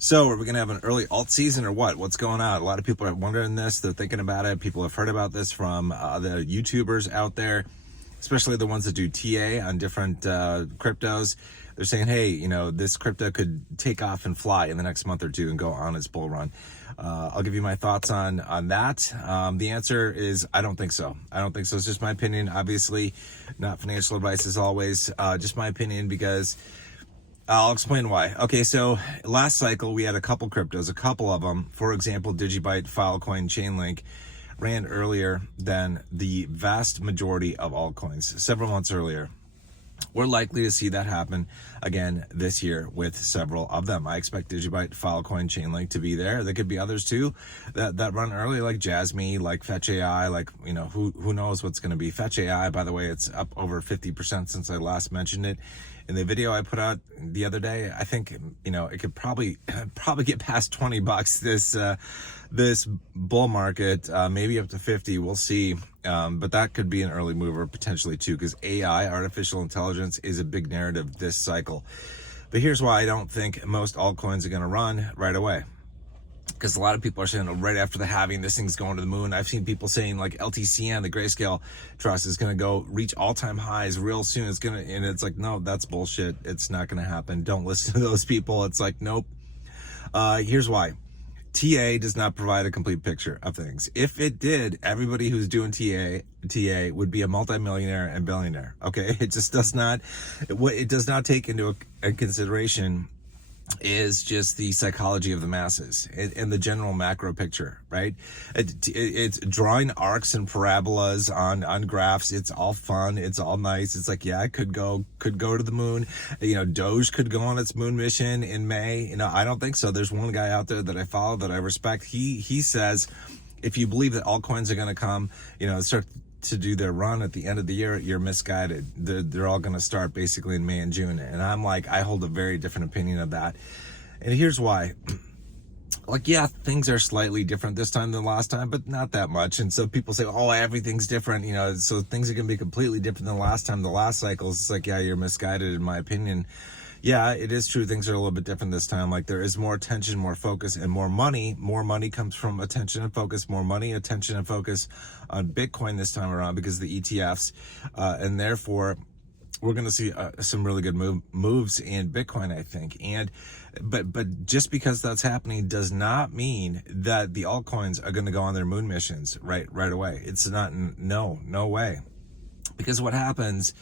So are we going to have an early alt season or what? What's going on? A lot of people are wondering this. They're thinking about it. People have heard about this from the YouTubers out there, especially the ones that do TA on different cryptos. They're saying, hey, this crypto could take off and fly in the next month or two and go on its bull run. I'll give you my thoughts on that. The answer is I don't think so. I don't think so. It's just my opinion. Obviously, not financial advice as always. Just my opinion because I'll explain why. Okay, so last cycle we had a couple cryptos, a couple of them. For example, Digibyte, Filecoin, Chainlink ran earlier than the vast majority of altcoins, several months earlier. We're likely to see that happen again this year with several of them. I expect Digibyte, Filecoin, Chainlink to be there. There could be others too that run early, like Jasmy, like Fetch AI, like, who knows what's going to be. Fetch AI, by the way, it's up over 50% since I last mentioned it. In the video I put out the other day, I think, it could probably get past $20 this bull market, maybe up to 50. We'll see. But that could be an early mover potentially too, because AI, artificial intelligence, is a big narrative this cycle. But here's why I don't think most altcoins are going to run right away. Because a lot of people are saying, right after the halving, this thing's going to the moon. I've seen people saying like LTCN, the Grayscale Trust, is going to go reach all-time highs real soon. And it's like, no, that's bullshit. It's not going to happen. Don't listen to those people. It's like, nope. Here's why. TA does not provide a complete picture of things. If it did, everybody who's doing TA would be a multimillionaire and billionaire. Okay, it just does not. What it does not take into a consideration is just the psychology of the masses and the general macro picture, right? It's drawing arcs and parabolas on graphs. It's all fun. It's all nice. It's like, yeah, it could go to the moon. Doge could go on its moon mission in May. I don't think so. There's one guy out there that I follow that I respect. He says, if you believe that altcoins are going to come, start to do their run at the end of the year, you're misguided. They're all going to start basically in May and June. And I'm like, I hold a very different opinion of that. And here's why. Like, yeah, things are slightly different this time than last time, but not that much. And so people say, oh, everything's different, so things are going to be completely different than last time, the last cycles. It's like, yeah, you're misguided in my opinion. Yeah, it is true. Things are a little bit different this time. Like, there is more attention, more focus, and more money. More money comes from attention and focus. More money, attention, and focus on Bitcoin this time around because of the ETFs. And therefore, we're going to see some really good moves in Bitcoin, I think. But just because that's happening does not mean that the altcoins are going to go on their moon missions right away. It's not. No way. Because what happens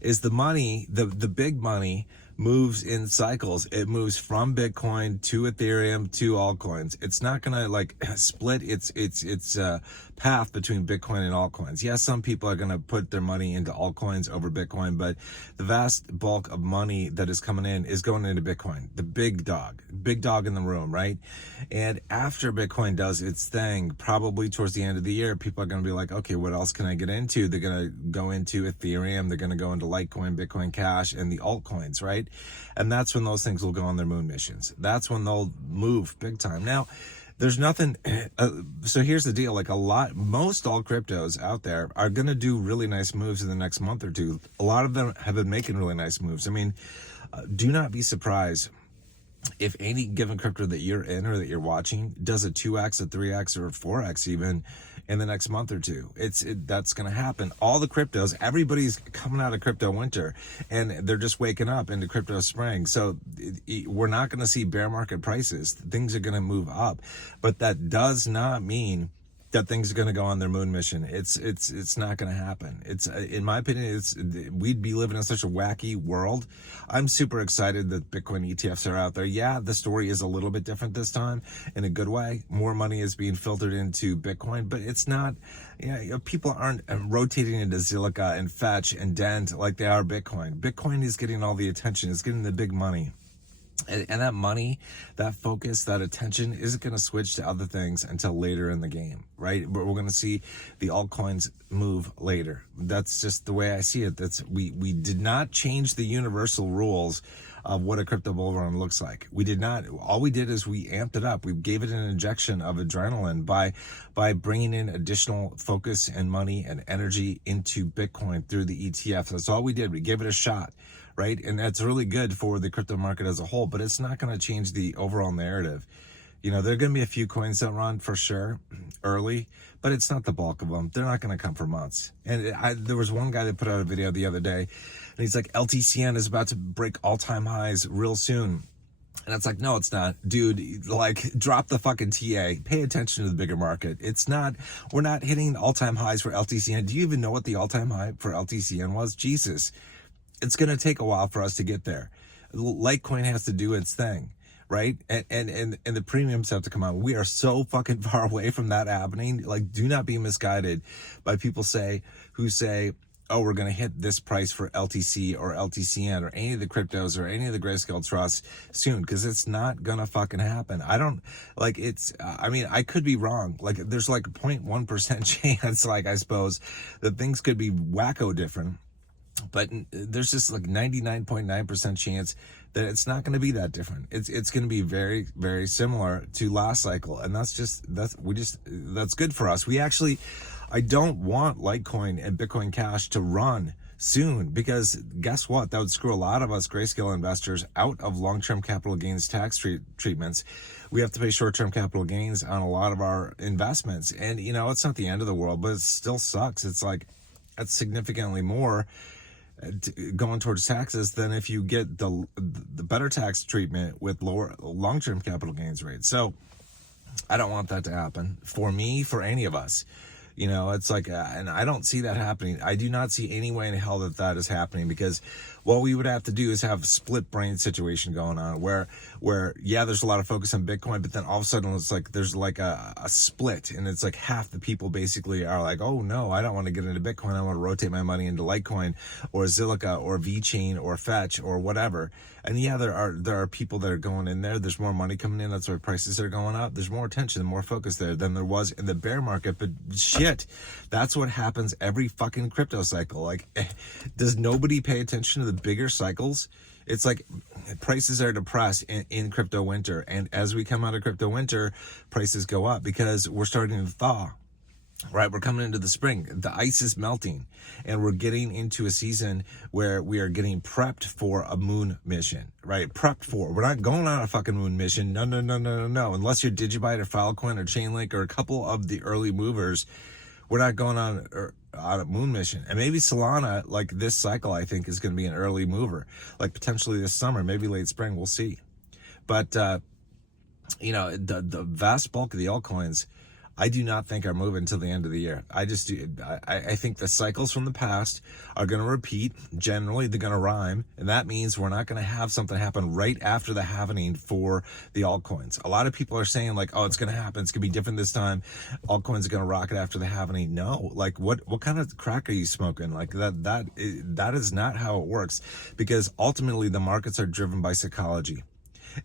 is the money, the big money, moves in cycles. It moves from Bitcoin to Ethereum to altcoins. It's not going to split its path between Bitcoin and altcoins. Yes, some people are going to put their money into altcoins over Bitcoin, but the vast bulk of money that is coming in is going into Bitcoin, the big dog in the room, right? And after Bitcoin does its thing, probably towards the end of the year, people are going to be like, okay, what else can I get into? They're going to go into Ethereum. They're going to go into Litecoin, Bitcoin Cash, and the altcoins, right? And that's when those things will go on their moon missions. That's when they'll move big time. Now, there's nothing. So here's the deal. Most alt cryptos out there are going to do really nice moves in the next month or two. A lot of them have been making really nice moves. I mean, do not be surprised if any given crypto that you're in or that you're watching does a 2x, a 3x, or a 4x even in the next month or two. That's going to happen. All the cryptos, everybody's coming out of crypto winter and they're just waking up into crypto spring. So we're not going to see bear market prices. Things are going to move up, but that does not mean that things are going to go on their moon mission. It's not going to happen. It's, in my opinion, we'd be living in such a wacky world. I'm super excited that Bitcoin ETFs are out there. Yeah, the story is a little bit different this time in a good way. More money is being filtered into Bitcoin, but it's not, people aren't rotating into Zilliqa and Fetch and Dent like they are Bitcoin. Bitcoin is getting all the attention. It's getting the big money. And that money, that focus, that attention isn't going to switch to other things until later in the game, right? We're going to see the altcoins move later. That's just the way I see it. We did not change the universal rules of what a crypto bull run looks like. We did not. All we did is we amped it up. We gave it an injection of adrenaline by bringing in additional focus and money and energy into Bitcoin through the ETFs. That's all we did. We gave it a shot, right? And that's really good for the crypto market as a whole, but it's not going to change the overall narrative. There are going to be a few coins that run for sure early, but it's not the bulk of them. They're not going to come for months. And there was one guy that put out a video the other day, and he's like, LTCN is about to break all-time highs real soon. And it's like, no, it's not. Dude, like, drop the fucking TA. Pay attention to the bigger market. We're not hitting all-time highs for LTCN. Do you even know what the all-time high for LTCN was? Jesus. It's going to take a while for us to get there. Litecoin has to do its thing, right? And the premiums have to come out. We are so fucking far away from that happening. Like, do not be misguided by people who say, oh, we're going to hit this price for LTC or LTCN or any of the cryptos or any of the grayscale trusts soon, because it's not going to fucking happen. I could be wrong. Like, there's like a 0.1% chance, like, I suppose, that things could be wacko different. But there's just like 99.9% chance that it's not going to be that different. It's going to be very, very similar to last cycle. And that's good for us. I don't want Litecoin and Bitcoin Cash to run soon, because guess what? That would screw a lot of us grayscale investors out of long-term capital gains tax treatments. We have to pay short-term capital gains on a lot of our investments. And, it's not the end of the world, but it still sucks. It's like, that's significantly more going towards taxes than if you get the better tax treatment with lower long-term capital gains rates. So I don't want that to happen for me, for any of us. It's like, and I don't see that happening. I do not see any way in hell that is happening, because what we would have to do is have a split brain situation going on where there's a lot of focus on Bitcoin, but then all of a sudden it's like there's like a split, and it's like half the people basically are like, oh no, I don't want to get into Bitcoin. I want to rotate my money into Litecoin or Zilliqa or VeChain or Fetch or whatever. And there are people that are going in there. There's more money coming in. That's why prices are going up. There's more attention, more focus there than there was in the bear market. But shit, that's what happens every fucking crypto cycle. Like, does nobody pay attention to the bigger cycles? It's like prices are depressed in crypto winter. And as we come out of crypto winter, prices go up because we're starting to thaw. Right, we're coming into the spring. The ice is melting, and we're getting into a season where we are getting prepped for a moon mission. Right, prepped for. We're not going on a fucking moon mission. No. Unless you're Digibyte or Filecoin or Chainlink or a couple of the early movers, we're not going on a moon mission. And maybe Solana, like this cycle, I think is going to be an early mover. Like potentially this summer, maybe late spring. We'll see. But the vast bulk of the altcoins, I do not think are moving until the end of the year. I think the cycles from the past are going to repeat. Generally, they're going to rhyme. And that means we're not going to have something happen right after the halvening for the altcoins. A lot of people are saying like, oh, it's going to happen. It's going to be different this time. Altcoins are going to rocket after the halvening. No, like what kind of crack are you smoking? Like that is not how it works, because ultimately the markets are driven by psychology.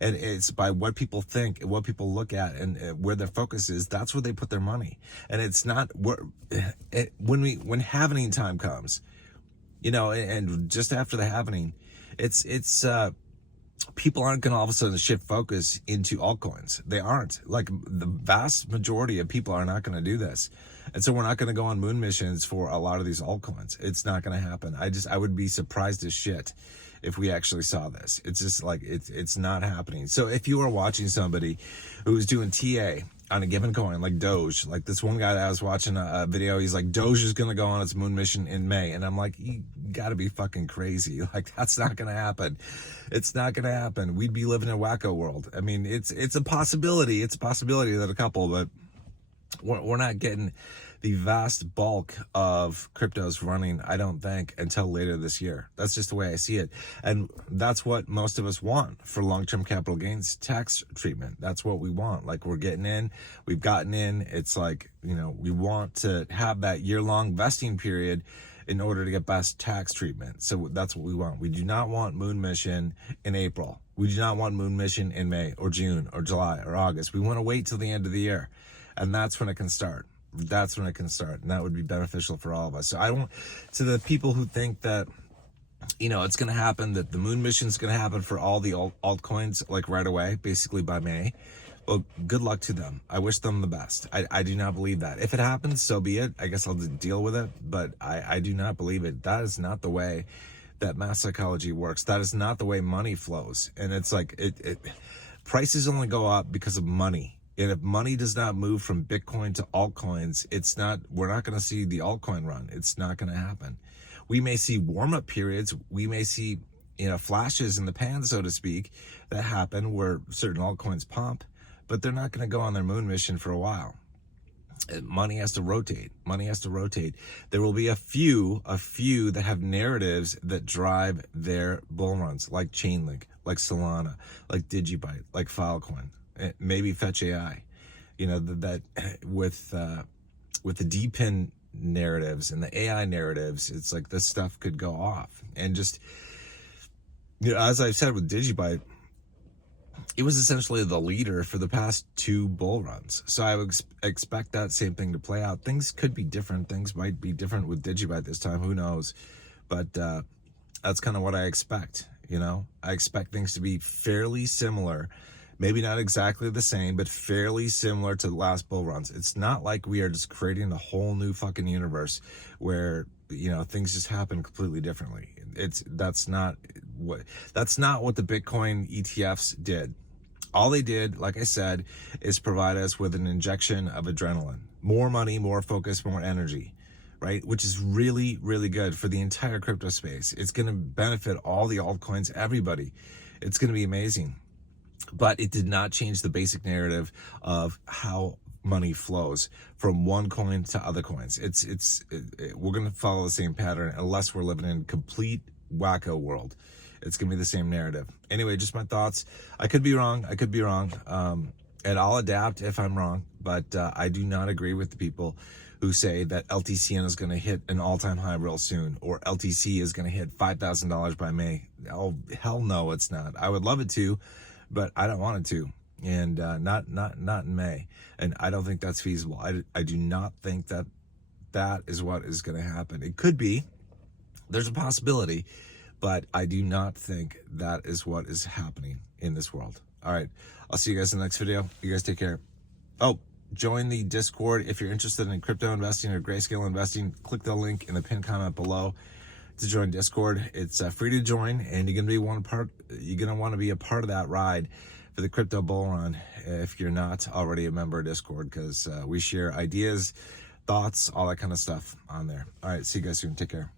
And it's by what people think and what people look at and where their focus is. That's where they put their money. And it's not when halvening time comes, and just after the halvening, it's people aren't going to all of a sudden shift focus into altcoins. They aren't. Like, the vast majority of people are not going to do this. And so we're not going to go on moon missions for a lot of these altcoins. It's not going to happen. I would be surprised as shit if we actually saw this. It's just like, it's not happening. So if you are watching somebody who's doing TA on a given coin, like Doge, like this one guy that I was watching a video, he's like, Doge is going to go on its moon mission in May. And I'm like, you gotta be fucking crazy. Like, that's not going to happen. It's not going to happen. We'd be living in a wacko world. I mean, it's a possibility. It's a possibility that a couple, but we're not getting the vast bulk of cryptos running, I don't think, until later this year. That's just the way I see it. And that's what most of us want for long-term capital gains tax treatment. That's what we want. Like, we've gotten in. It's like, we want to have that year-long vesting period in order to get best tax treatment. So that's what we want. We do not want moon mission in April. We do not want moon mission in May or June or July or August. We want to wait till the end of the year. And that's when it can start. And that would be beneficial for all of us. So to the people who think that, it's going to happen, that the moon mission is going to happen for all the altcoins, like right away, basically by May. Well, good luck to them. I wish them the best. I do not believe that. If it happens, so be it. I guess I'll deal with it, but I do not believe it. That is not the way that mass psychology works. That is not the way money flows. And it's like, prices only go up because of money. And if money does not move from Bitcoin to altcoins, we're not going to see the altcoin run. It's not going to happen. We may see warm-up periods. We may see, flashes in the pan, so to speak, that happen where certain altcoins pump, but they're not going to go on their moon mission for a while. Money has to rotate. Money has to rotate. There will be a few that have narratives that drive their bull runs, like Chainlink, like Solana, like Digibyte, like Filecoin, maybe Fetch AI. That with the DPIN narratives and the AI narratives, it's like this stuff could go off. And just, as I've said with Digibyte, it was essentially the leader for the past 2 bull runs. So I would expect that same thing to play out. Things could be different. Things might be different with Digibyte this time. Who knows? But that's kind of what I expect. I expect things to be fairly similar. Maybe not exactly the same, but fairly similar to the last bull runs. It's not like we are just creating a whole new fucking universe where, things just happen completely differently. That's not what the Bitcoin ETFs did. All they did, like I said, is provide us with an injection of adrenaline, more money, more focus, more energy, right? Which is really, really good for the entire crypto space. It's going to benefit all the altcoins, everybody. It's going to be amazing. But it did not change the basic narrative of how money flows from one coin to other coins. We're going to follow the same pattern unless we're living in a complete wacko world. It's going to be the same narrative. Anyway, just my thoughts. I could be wrong. And I'll adapt if I'm wrong. But I do not agree with the people who say that LTCN is going to hit an all-time high real soon, or LTC is going to hit $5,000 by May. Oh, hell no, it's not. I would love it to, but I don't want it to. And not in May. And I don't think that's feasible. I do not think that is what is going to happen. It could be. There's a possibility. But I do not think that is what is happening in this world. All right. I'll see you guys in the next video. You guys take care. Oh, join the Discord. If you're interested in crypto investing or grayscale investing, click the link in the pinned comment below to join Discord. It's free to join, and you're going to want to be a part of that ride for the crypto bull run if you're not already a member of Discord, because we share ideas, thoughts, all that kind of stuff on there. All right. See you guys soon. Take care.